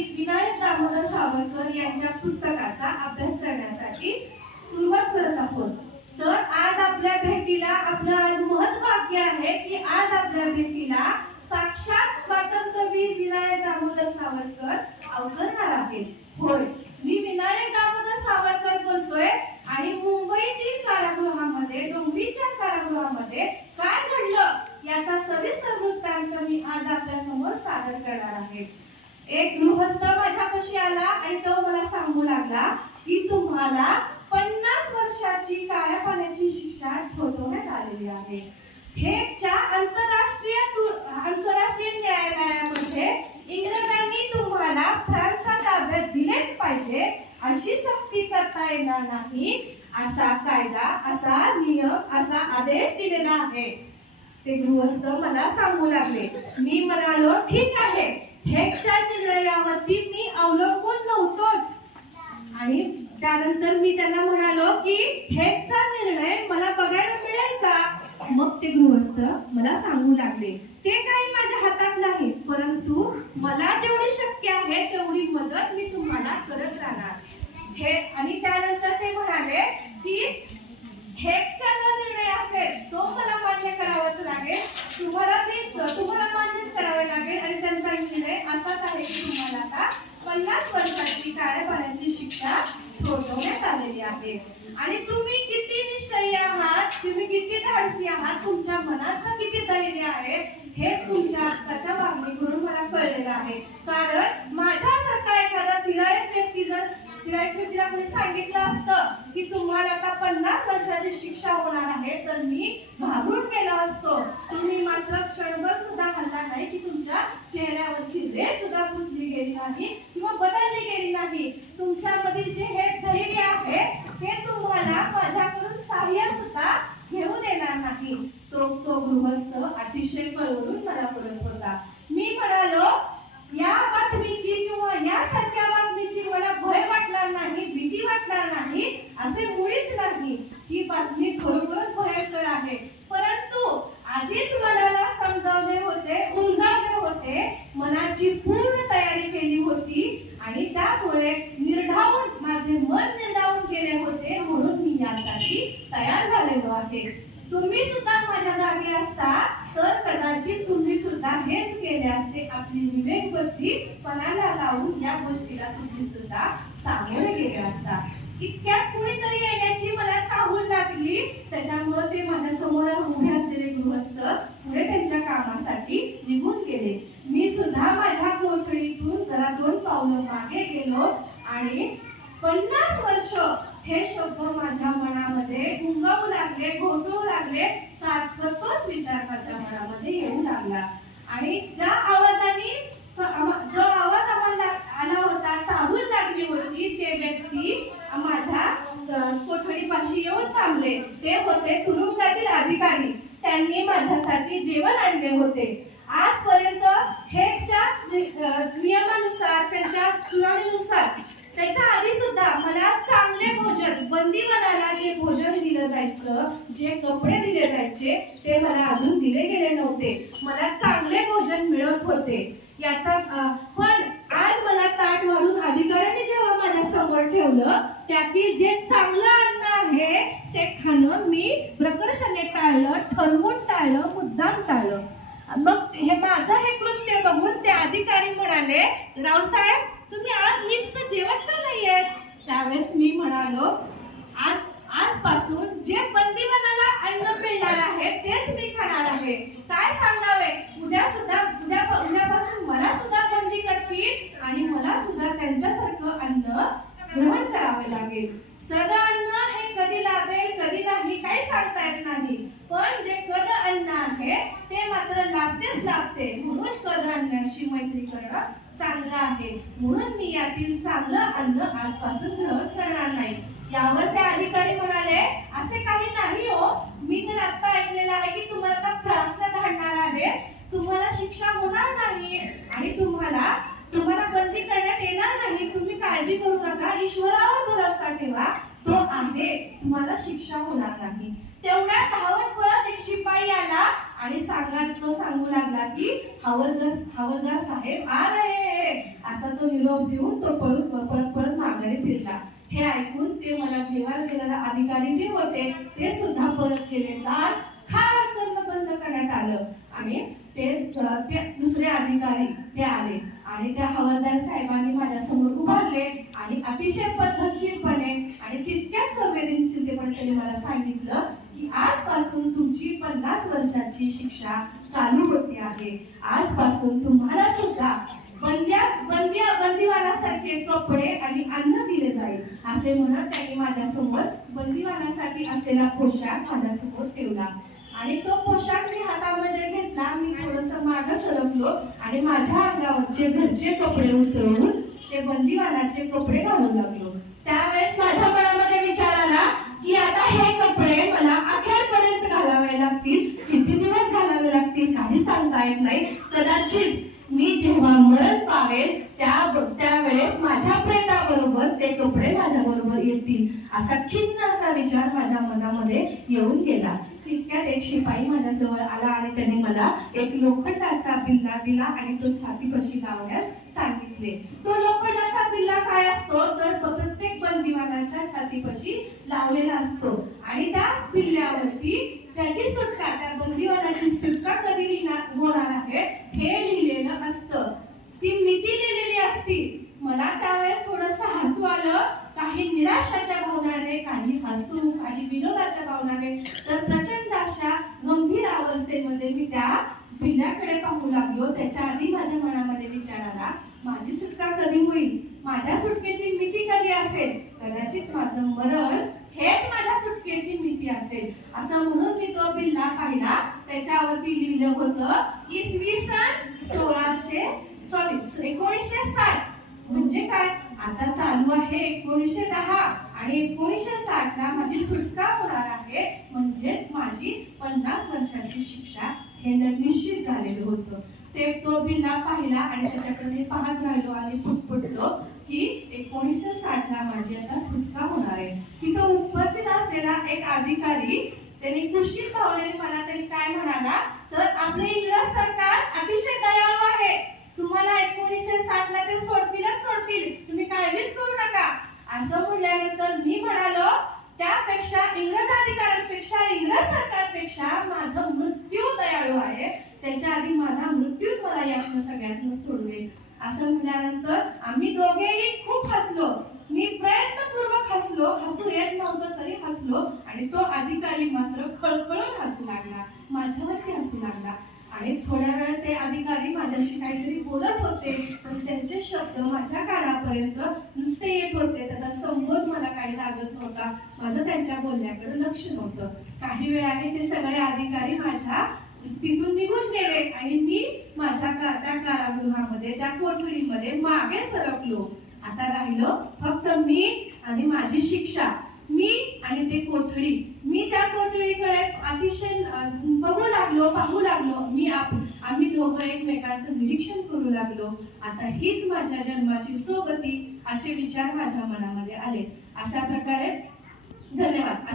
पंडित विनायक दामोदर सावरकर यांच्या पुस्तकाचा अभ्यास करण्यासाठी सुरुवात करत आहोत। तर आज आपल्या भेटीला आपलं आज महत्त्वाक्य आहे की आज आपल्या भेटीला साक्षात स्वातंत्र्यवीर विनायक दामोदर सावरकर अवतरणार आहेत। होय, मी विनायक दामोदर सावरकर बोलतोय आणि मुंबईतील कारागृहामध्ये डोंगरीच्या कारागृहामध्ये काय घडलं याचा सविस्तर वृत्तांत मी आज आपल्या समोर सादर करणार आहे। एक गृहस्थ माझ्यापाशी आला आणि तो मला सांगू लागला की तुम्हाला 50 वर्षाची काळ्या पाण्याची शिक्षा ठोठावण्यात आलेली आहे। हेगच्या आंतरराष्ट्रीय न्यायालयामध्ये इंग्रजांनी तुम्हाला फ्रान्सच्या ताब्यात दिलेच पाहिजे अशी सक्ती करता येणार नाही असा कायदा, असा नियम, असा आदेश दिलेला आहे। ते गृहस्थ मला सांगू लागले। मी म्हणालो ठीक आहे, हेगच्या निर्णयावरती मी अवलंबून नव्हतोच आणि त्यानंतर मी त्यांना म्हणालो की हेगचा निर्णय मला बघायला मिळेल का? मग ते गृहस्थ मला सांगू लागले ते काही माझ्या हातात नाही, परंतु मला जेवढी शक्य आहे तेवढी मदत मी तुम्हाला करत राहणार। हे आणि त्यानंतर ते म्हणाले की हेगचा जो निर्णय असेल तो मला मान्य करावाच लागेल, तुम्हाला मान्यच करावे लागेल आणि त्यांचा निर्णय असाच आहे की तुम्हाला आता 50 वर्षाची काळ्या पाण्याची शिक्षा ठोठावण्यात आलेली आहे। आणि तुम्ही किती निश्चयी आहात, तुम्ही किती धाडसी आहात, तुमच्या मनाचं किती धैर्य आहे हे तुमच्या आत्ताच्या वागणुकीवरून मला कळलेलं आहे। कारण माझ्यासारखा एखादा धीरायक व्यक्तीला कोणी सांगितलं असतं की तुम्हाला आता 50 वर्षाची शिक्षा होणार आहे तर मी घाबरून गेलो असतो। तुम्ही मात्र क्षणभर सुद्धा हलला नाही की तुमच्या चेहऱ्यावरची रेष सुद्धा पुसली गेली नाही किंवा बदलली गेली नाही। तुमच्यामधील जे हे धैर्य आहे हे तुम्हाला माझ्याकडून सहाय्य सुद्धा घेऊ देणार नाही। तो गृहस्थ अतिशय कळवळून मला बोलत होता। मी म्हणालो या बातमीची किंवा यासारख्या बातमीची मला भय वाटणार नाही, भीती वाटणार नाही असे मुळीच नाही। ही बातमी खरोखरच भयंकर आहे, परंतु आधीच मनाला समजावले होते, उंचावले होते, मनाची पूर्ण तयारी केली होती आणि त्यामुळे माझे मन निर्धावून गेले होते, म्हणून मी यासाठी तयार झालेलो आहे। तुम्ही सुद्धा माझ्या जागी असता तर कदाचित तुम्ही सुद्धा हेच केले असते। आपली विवेकबुद्धी पणाला लावून या गोष्टीला तुम्ही सुद्धा सामोरे गेले असता। इतक्यात कुणीतरी येण्याची मला चाहूल लागली, त्याच्यामुळे ते माझ्या समोर उभे असलेले गृहस्थ पुढे त्यांच्या कामासाठी निघून गेले। मी सुद्धा माझ्या कोठडीतून जरा 2 पावलं मागे गेलो आणि 50 वर्ष हे शब्द माझ्या मनामध्ये गुंगवू लागले, घोटू लागले, सारखं तोच विचार माझ्या मनामध्ये येऊ लागला। आणि जो आवाज आम्हाला आला होता, चाहूल लागली होती, ते व्यक्ती माझ्या कोठडीपाशी येऊन थांबले। ते होते तुरुंगातील अधिकारी। त्यांनी माझ्यासाठी जेवण आणले होते। आजपर्यंत हेगच्या नियमानुसार, त्यांच्या सुनावणीनुसार, त्याच्या आधी सुद्धा मला चांगले भोजन, बंदीवानाला जे भोजन दिलं जायचं, जे कपडे दिले जायचे ते मला अजून दिले गेले नव्हते। मला चांगले भोजन मिळत होते याचा पण आज मला ताट वाढून अधिकाऱ्यांनी जेव्हा माझ्या समोर ठेवलं, त्यातील जे चांगलं अन्न आहे ते खाणं मी प्रकर्षाने टाळलं, ठरवून टाळलं, मुद्दाम टाळलं। मग हे माझं हे कृत्य बघून ते अधिकारी म्हणाले, रावसाहेब तुम्ही आज नीटचं जेवण का नाहीये? त्यावेळेस मी म्हणालो आजपासून जे बंदीवानाला अन्न मिळणार आहे तेच मी खाणार आहे। काय सांगावे, उद्यापासून मला सुद्धा बंदी करतील आणि मला सुद्धा त्यांच्यासारखं अन्न ग्रहण करावे लागेल। सद अन्न हे कधी लाभेल कधी नाही काही सांगता येत नाही, पण जे कद अन्न आहे ते मात्र लाभतेच लाभते। म्हणून कद अन्नाशी मैत्री करणं चांगलं आहे, म्हणून मी यातील चांगलं अन्न आजपासून ग्रहण करणार नाही। यावर ते अधिकारी म्हणाले, असे काही नाही हो, मी तर आता ऐकलेलं आहे की तुम्हाला आता फ्रान्सला धाडणार आहे, तुम्हाला शिक्षा होणार नाही आणि तुम्हाला बंदी करण्यात येणार नाही। तुम्ही काळजी करू नका, ईश्वरावर भरोसा ठेवा, तो आहे, तुम्हाला शिक्षा होणार नाही। तेवढ्या धावत पळत एक शिपाई आला आणि सांगू लागला की हवालदार साहेब आ रहे हैं, असा तो निरोप देऊन तो पळत पळत माघारी फिरला. हे ऐकून ते मला जेवायला गेलेला अधिकारी जे होते ते सुद्धा परत गेले. दार खाडकन बंद करण्यात आलं आणि ते दुसरे अधिकारी ते आले आणि त्या हवालदार साहेबांनी माझ्या समोर उभारले आणि अतिशय पद्धतशीरपणे आणि तितक्याच संवेदनशीलतेपणे त्यांनी मला सांगितलं की आजपासून तुमची 50 वर्षाची शिक्षा चालू होते आहे. आजपासून तुम्हाला सुद्धा बंदिवानासारखे कपडे आणि अन्न दिले जाईल. असे म्हणत त्यांनी माझ्यासमोर बंदिवानासाठी असलेला पोशाख माझ्यासमोर ठेवला आणि तो पोशाख मी हातामध्ये घेतला. मी थोडस मागे सरकलो आणि माझ्या अंगावरचे घरचे कपडे उतरवून ते बंदिवानाचे कपडे घालू लागलो. त्यावेळेस माझ्या मनामध्ये विचार आला की आता हे कपडे मला अखेरपर्यंत घालावे लागतील. किती दिवस घालावे लागतील काही सांगता येत नाही. कदाचित मी जेव्हा मरण पावेल त्यावेळेस माझ्या प्रेताबरोबर ते कपडे माझ्या बरोबर येतील असा खिन्न असा विचार माझ्या मनामध्ये येऊन गेला. तितक्यात एक शिपाई माझ्या जवळ आला आणि त्याने मला एक लोखंडाचा बिल्ला दिला आणि तो छातीपाशी लावण्यास सांगितले. तो लोखंडाचा बिल्ला काय असतो तर प्रत्येक बंदिवानाच्या छातीपाशी लावलेला असतो आणि त्या बिल्ल्यावरती त्याची सुटका त्या बंदिवानाची सुटका कधी होणार आहे हे लिहिलेलं असतं. ती मिती लिहिलेली असती. मला त्यावेळेस थोडंसं हसू आलं. काही निराशाच्या भावनाने, काही हसू, काही विनोदाच्या भावनाने, तर प्रचंड अशा गंभीर अवस्थेमध्ये मी त्या बिल्ल्याकडे पाहू लागलो. त्याच्या आधी माझ्या मनामध्ये विचार आला माझी सुटका कधी होईल, माझ्या सुटकेची मिती कधी असेल. कदाचित माझं मरण हेच माझ्या सुटकेची मिती असेल असं म्हणून मी तो बिल्ला पाहिला. त्याच्यावरती लिहिलं होतं इसवी सन 1960. म्हणजे काय आता चालू आहे 1910 आणि 1960 ला माझी सुटका होणार आहे. म्हणजे माझी 50 वर्षाची शिक्षा हे निश्चित झालेलं होतं. तो बिल्ला पाहिला आणि त्याच्याकडे मी पाहत राहिलो आणि पुटपुटलो की 1960 ला माझी आता सुटका होणार आहे. तिथं उपस्थित असलेला एक अधिकारी त्यांनी कुशीत भावनेने मला त्यांनी काय म्हणाला तर आपले इंग्रज सरकार अतिशय दयाळू आहे. तुम्हाला 1960 ला ते सोडतील, तुम्ही काळजीच करू नका. असं म्हणल्यानंतर मी म्हणालो त्यापेक्षा इंग्रज अधिकाऱ्यांपेक्षा इंग्रज सरकारपेक्षा माझा मृत्यू दयाळू आहे. त्याच्या आधी माझा मृत्यूच मला यातनं सगळ्यातनं सोडवेल. असं म्हणल्यानंतर आम्ही दोघेही खूप हसलो. मी प्रयत्नपूर्वक हसलो. हसू येत नव्हतं तरी हसलो आणि तो अधिकारी मात्र खळखळून हसू लागला. माझ्यावरती हसू लागला आणि थोड्या वेळ ते अधिकारी माझ्याशी काहीतरी बोलत होते पण त्यांचे शब्द माझ्या कानापर्यंत नुसते येत होते. त्याचा संबोध मला काही लागत नव्हता. माझं त्यांच्या बोलण्याकडे लक्ष नव्हतं. काही वेळाने ते सगळे अधिकारी माझ्या तिथून निघून गेले आणि मी माझ्या त्या कारागृहामध्ये त्या कोठडीमध्ये मागे सरकलो. आता राहिलं फक्त मी आणि माझी शिक्षा. मी आणि ते कोठडी. मी त्या कोठडीकडे अतिशय पाहू लागलो. आम्ही दोघं एकमेकांचं निरीक्षण करू लागलो. आता हीच माझ्या जन्माची सोबती असे विचार माझ्या मनामध्ये आले. अशा प्रकारे धन्यवाद.